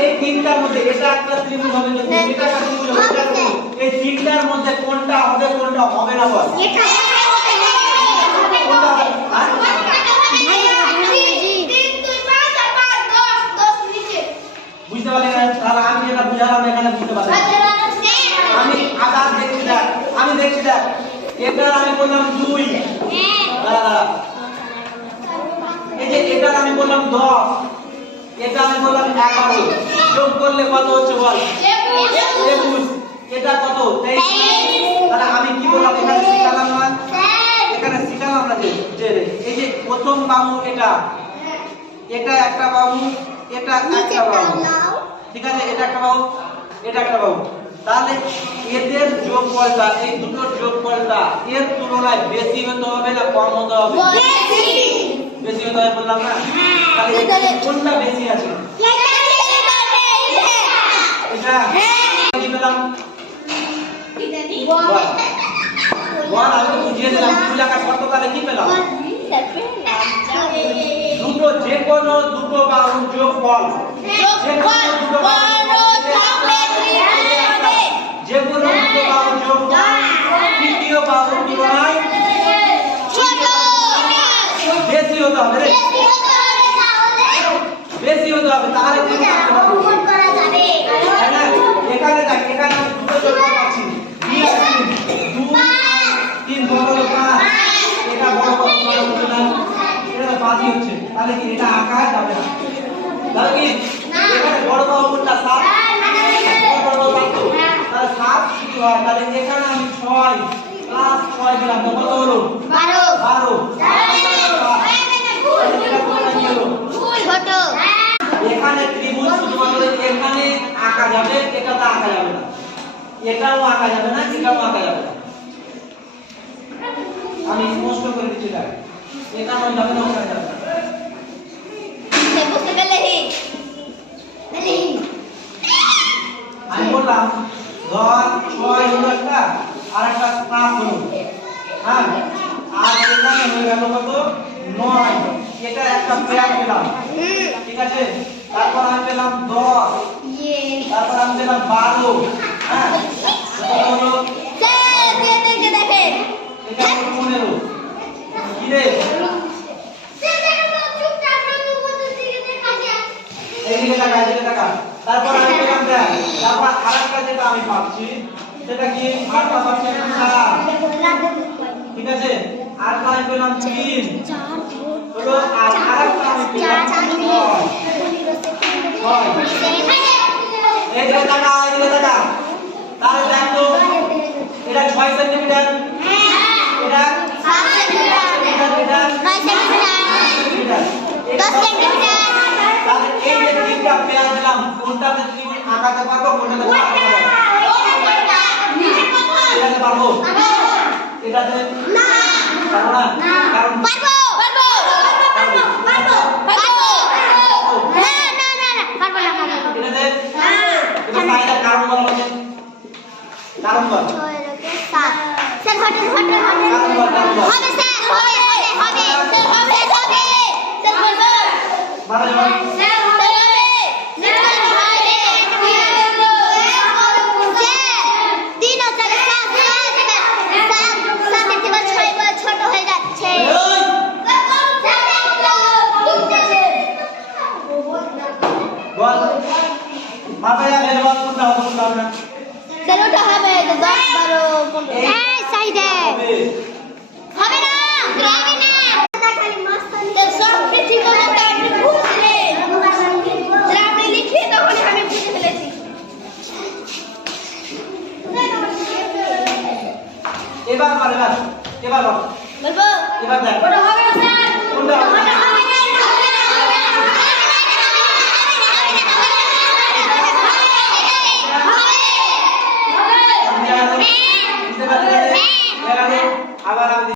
এই তিনটার মধ্যে এটা একটা ত্রিভুজ হবে না এটা একটা ত্রিভুজ হবে এটা এই তিনটার মধ্যে কোনটা হবে কোনটা হবে না বল। এটা কোনটা হবে বুঝতে পারলি না? তাহলে আমি যেটা বুঝালাম এখানে বুঝতে পারলি আমি আদার দেখছি দেখ। আমি দেখছি দেখ। এটার আমি বললাম দুই। এই যে এটার আমি বললাম দশ। এটা আমি বললাম এগারো। যোগ করলে কত হচ্ছে বল? একুশ। এটা কত? তাহলে আমি কি বললাম? এখানে শিখালাম না? এখানে শিখালাম না যে এই যে প্রথম বাহু এটা। এটা একটা বাহু এটা একটা বাহু। ঠিক আছে? এটা একটা বাহু এটা একটা বাহু। তাহলে এদের যোগফলটা এই দুটোর যোগফলটা এর তুলনায় বেশি হতে হবে না কম হতে হবে? বেশি। হতে হবে বললাম না? তাহলে কোনটা বেশি আছে এটা কি পেলাম বল আমি তো বুঝিয়ে দিলাম। দুই লাখ শর্ত তাহলে কি পেলাম? দুটো যে কোনো দুটো যে কোনো দুটো বাহু যে কোনো দুটো বাহু যোগফল তৃতীয় বাহুর তুলনায় বেশি হতে হবে বেশি হতে হবে তাহলে করতে হবে তাই না? এখানে দেখ এখানে আমি দুটো যোগফল পাচ্ছি দুই আর তিন দুই তিন বড় হলো পাঁচ এটা বড় বড় বড় হচ্ছে না এটা তো পাঁচই হচ্ছে তাহলে কি এটা আঁকা যাবে না তাহলে কি এখানে বড় বড় কোনটা সাত বড় বড় সাত তো। তাহলে সাত কি হয় তাহলে এখানে আমি ছয় প্লাস ছয় দিলাম তো কত হলো বারো এটা কোনটা কি হলো এখানে ত্রিভুজ শুধুমাত্র এখানে আঁকা যাবে এটাতে আঁকা যাবে না এটাও আঁকা যাবে না এটাও আঁকা যাবে না আমি স্পষ্ট করে দিচ্ছি দেখ এখানেও যাবে না ওখানে যাবে না আমি বললাম ধর ছয় হলো একটা আর একটা সাত হলো। হ্যাঁ? আর এখানে হয়ে গেল কত? নয়। এটা একটা পেয়ার পেলাম। ঠিক আছে? তারপর আমি পেলাম দশ। তারপর আমি পেলাম বারো। হ্যাঁ? হলো এটা হলো পনেরো কি রে এদিকে টাকা এদিকে টাকা। তারপর আমি পেলাম তারপর আরেকটা যেটা আমি পাচ্ছি সেটা কি? আটটা পাচ্ছি ঠিক আছে? আটটা আমি পেলাম তিন। হলো, আর আরেকটা আমি পেলাম এদিকে টাকা এদিকে টাকা। তাহলে দেখ, এটা ছয় সেন্টিমিটার এটা এটা এটা সেন্টিমিটার দশ সেন্টিমিটার তাহলে এই যে তিনটা পেয়ার দিলাম কোনটাতে আঁকাতে পারব কোনটাতে আঁকাতে পারব? এটাতে পারব এটাতে পারব না কারণ এটাতে এটা সাইডের কারণ বলা হচ্ছে কারণ বল। মারা যাবে ছোট হয়ে যাচ্ছে এই, বল মাপে যাবে বল কোনটা হবে কোনটা হবে না সেলোটা হবে তো দশ বারো পনেরো এই সাইডে হবে হবে না হবে না খালি মস্ত তো সব কিছু তো আপনি বুঝলেন যেটা আপনি লিখিয়ে তখন আমি বুঝে ফেলেছি এবার বল এবার বল বলব? এবার দেখ। ওটা হবে স্যার। হবে?